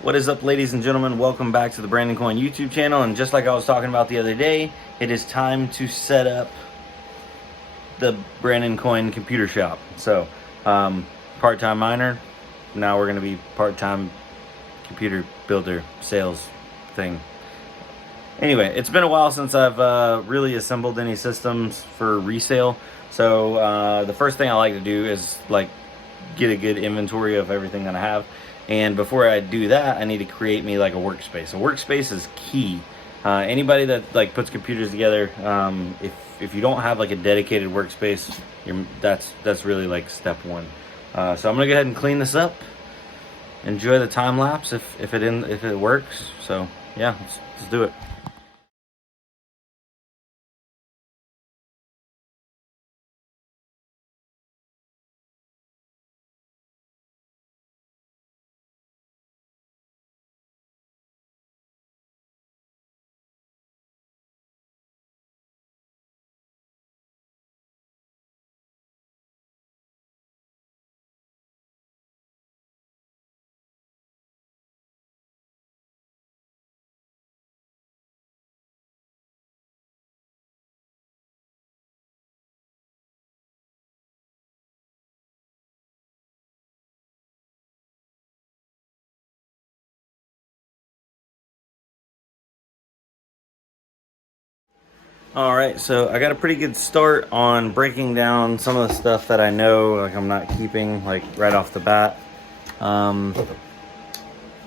What is up, ladies and gentlemen? Welcome back to the Brandon Coin YouTube channel. And just like I was talking about the other day, it is time to set up the Brandon Coin computer shop. So, part-time miner, now we're going to be part-time computer builder sales thing. Anyway, it's been a while since I've really assembled any systems for resale. So the first thing I like to do is get a good inventory of everything that I have. And before I do that, I need to create me like a workspace. A workspace is key. Anybody that puts computers together, if you don't have like a dedicated workspace, that's really step one. So I'm gonna go ahead and clean this up. Enjoy the time lapse if it works. So yeah, let's do it. All right, so I got a pretty good start on breaking down some of the stuff that I know I'm not keeping right off the bat. Let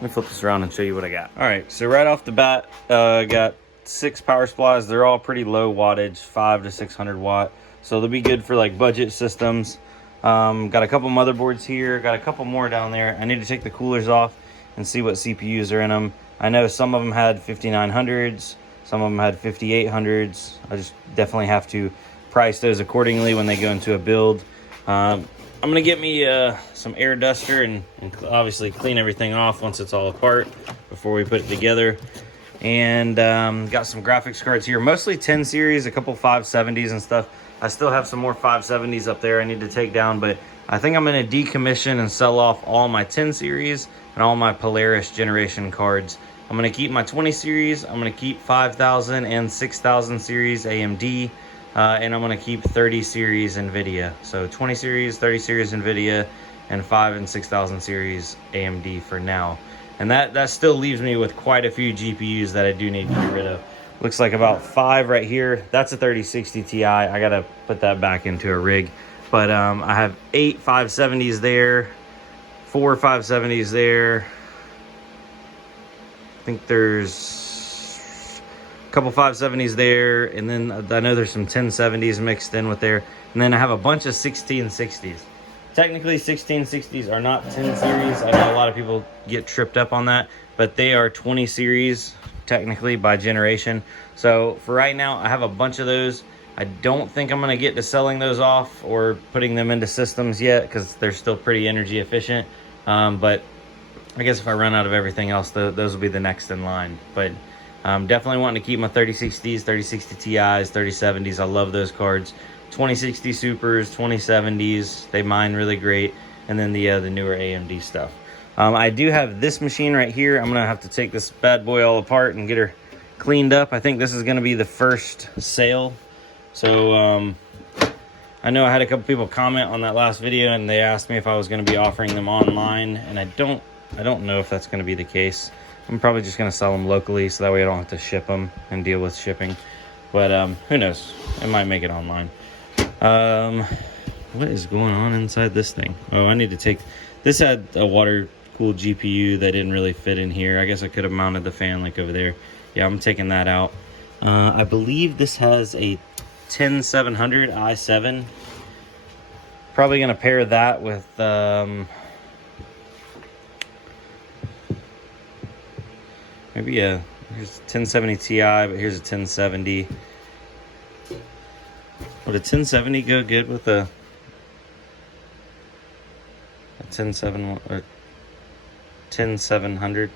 me flip this around and show you what I got. All right, so right off the bat, I got 6 power supplies. They're all pretty low wattage, 5 to 600 watt. So they'll be good for budget systems. Got a couple motherboards here, got a couple more down there. I need to take the coolers off and see what CPUs are in them. I know some of them had 5900s. Some of them had 5800s. I just definitely have to price those accordingly when they go into a build. I'm gonna get me some air duster and obviously clean everything off once it's all apart before we put it together. And got some graphics cards here, mostly 10 series, a couple 570s and stuff. I still have some more 570s up there I need to take down, but I think I'm gonna decommission and sell off all my 10 series and all my Polaris generation cards. I'm going to keep my 20 series, I'm going to keep 5000 and 6000 series AMD, and I'm going to keep 30 series Nvidia. So 20 series, 30 series Nvidia, and 5 and 6000 series AMD for now. And that still leaves me with quite a few GPUs that I do need to get rid of. Looks like about 5 right here. That's a 3060 Ti. I got to put that back into a rig. But I have 8 570s there, 4 570s there. I think there's a couple 570s there, and then I know there's some 1070s mixed in with there, and then I have a bunch of 1660s. Technically 1660s are not 10 series. I know a lot of people get tripped up on that, but they are 20 series technically by generation. So for right now, I have a bunch of those. I don't think I'm going to get to selling those off or putting them into systems yet because they're still pretty energy efficient, but I guess if I run out of everything else, those will be the next in line. But definitely wanting to keep my 3060s, 3060 Ti's, 3070s. I love those cards. 2060 Supers, 2070s. They mine really great. And then the newer AMD stuff. I do have this machine right here. I'm going to have to take this bad boy all apart and get her cleaned up. I think this is going to be the first sale. So I know I had a couple people comment on that last video, and they asked me if I was going to be offering them online. And I don't know if that's going to be the case. I'm probably just going to sell them locally so that way I don't have to ship them and deal with shipping. But who knows? I might make it online. What is going on inside this thing? Oh, I need to take... This had a water-cooled GPU that didn't really fit in here. I guess I could have mounted the fan over there. Yeah, I'm taking that out. I believe this has a 10700 i7. Probably going to pair that with... maybe here's a 1070 Ti, but here's a 1070. Would a 1070 go good with a 10700?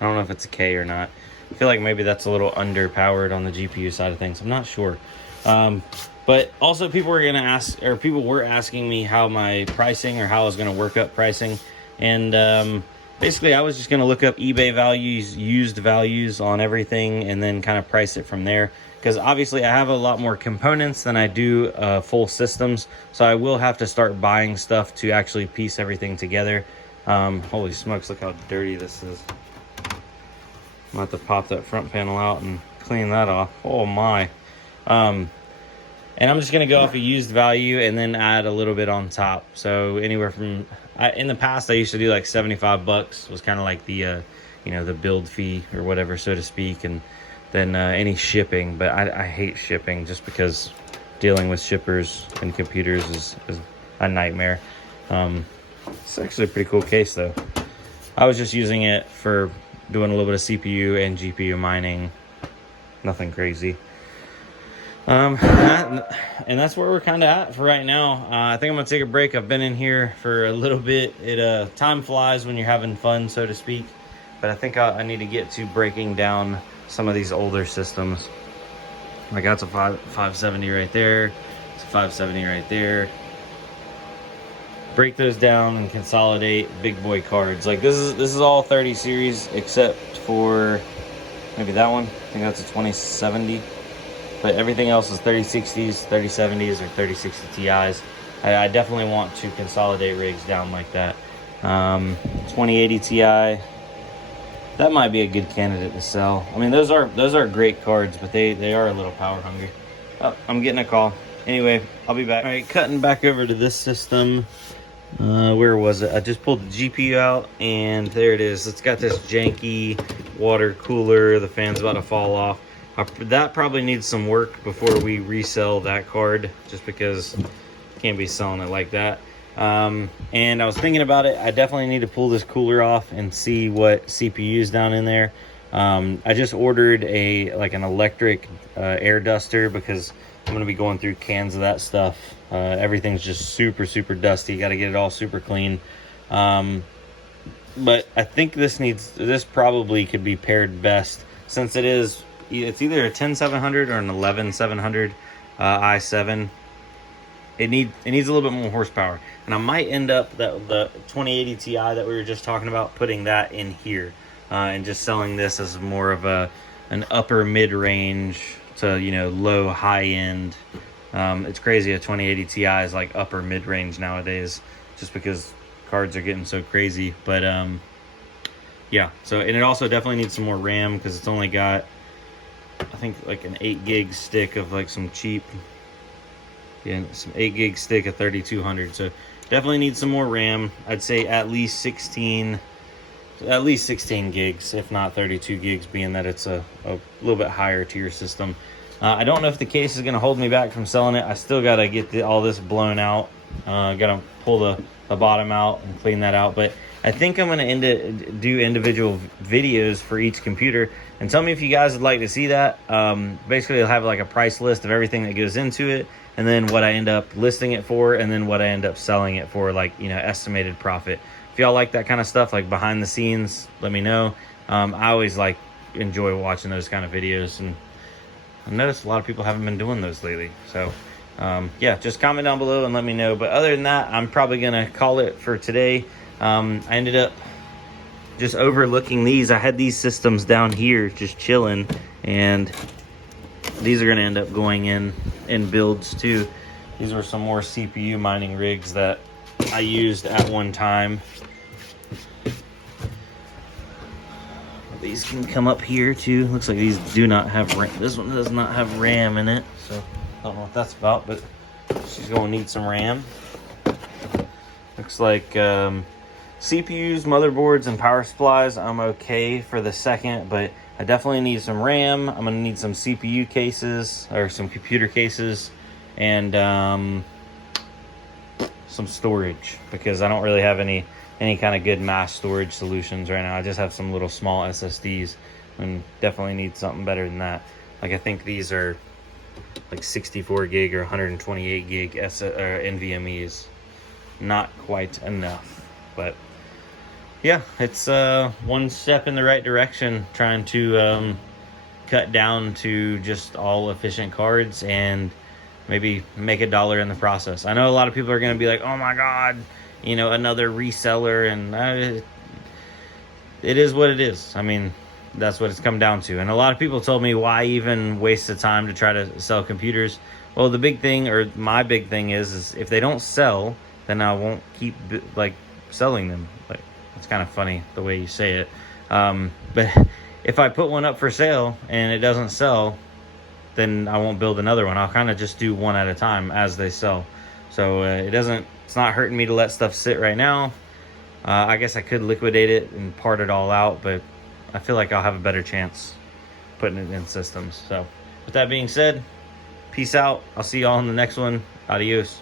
I don't know if it's a K or not. I feel like maybe that's a little underpowered on the GPU side of things. I'm not sure. But also people were asking me how my pricing or how I was going to work up pricing. And basically I was just going to look up eBay values, used values on everything, and then kind of price it from there. Because obviously I have a lot more components than I do full systems. So I will have to start buying stuff to actually piece everything together. Holy smokes, look how dirty this is. I'm going to have to pop that front panel out and clean that off. Oh my. And I'm just going to go off a used value and then add a little bit on top. So anywhere from, in the past, I used to do like 75 bucks was kind of like the, you know, the build fee or whatever, so to speak. And then any shipping, but I hate shipping just because dealing with shippers and computers is a nightmare. It's actually a pretty cool case though. I was just using it for doing a little bit of CPU and GPU mining. Nothing crazy. And that's where we're kind of at for right now. I think I'm gonna take a break. I've been in here for a little bit. Time flies when you're having fun, so to speak. But I think I need to get to breaking down some of these older systems. Like that's a 570 right there. It's a 570 right there. Break those down and consolidate big boy cards. Like this is all 30 series except for maybe that one. I think that's a 2070. But everything else is 3060s, 3070s, or 3060 Ti's. I definitely want to consolidate rigs down like that. 2080 Ti, that might be a good candidate to sell. I mean, those are great cards, but they are a little power hungry. Oh, I'm getting a call. Anyway, I'll be back. All right, cutting back over to this system. Where was it? I just pulled the GPU out, and there it is. It's got this janky water cooler. The fan's about to fall off. That probably needs some work before we resell that card, just because can't be selling it like that. And I was thinking about it. I definitely need to pull this cooler off and see what CPU's down in there. I just ordered an electric air duster because I'm going to be going through cans of that stuff. Everything's just super dusty. Got to get it all super clean. But I think this probably could be paired best, since it's either a 10700 or an 11700 i7. It needs a little bit more horsepower, and I might end up the 2080 Ti that we were just talking about, putting that in here and just selling this as more of an upper mid-range to, you know, low high end. It's crazy, a 2080 Ti is like upper mid-range nowadays, just because cards are getting so crazy. But yeah, so, and it also definitely needs some more RAM, because it's only got, I think, like an 8 gig stick of like some cheap, some 8 gig stick of 3200. So definitely needs some more RAM. I'd say at least 16 gigs, if not 32 gigs, being that it's a little bit higher tier system. I don't know if the case is going to hold me back from selling it. I still got to get all this blown out. Got to pull the bottom out and clean that out. But I think I'm going to do individual videos for each computer, and tell me if you guys would like to see that. Basically, I'll have like a price list of everything that goes into it, and then what I end up listing it for, and then what I end up selling it for, like, you know, estimated profit. If y'all like that kind of stuff, like behind the scenes, let me know. I always enjoy watching those kind of videos, and I've noticed a lot of people haven't been doing those lately. So yeah, just comment down below and let me know. But other than that, I'm probably gonna call it for today. I ended up just overlooking these. I had these systems down here just chilling, and these are gonna end up going in builds too. These were some more CPU mining rigs that I used at one time. These can come up here too. Looks like these do not have RAM. This one does not have RAM in it, so I don't know what that's about, but she's gonna need some RAM. Looks like CPUs, motherboards, and power supplies, I'm okay for the second, but I definitely need some RAM. I'm gonna need some CPU cases, or some computer cases, and some storage, because I don't really have any kind of good mass storage solutions right now. I just have some little small SSDs, and definitely need something better than that. Like, I think these are like 64 gig or 128 gig NVMEs. Not quite enough, but yeah, it's one step in the right direction, trying to cut down to just all efficient cards and maybe make $1 in the process. I know a lot of people are going to be like, oh my god, you know, another reseller, and it is what it is. I mean, that's what it's come down to. And a lot of people told me, why even waste the time to try to sell computers? Well, the big thing, or my big thing is if they don't sell, then I won't keep like selling them. Like, it's kind of funny the way you say it. But if I put one up for sale and it doesn't sell, then I won't build another one. I'll kind of just do one at a time as they sell. So it's not hurting me to let stuff sit right now. I guess I could liquidate it and part it all out, but I feel like I'll have a better chance putting it in systems. So with that being said, peace out. I'll see y'all in the next one. Adios.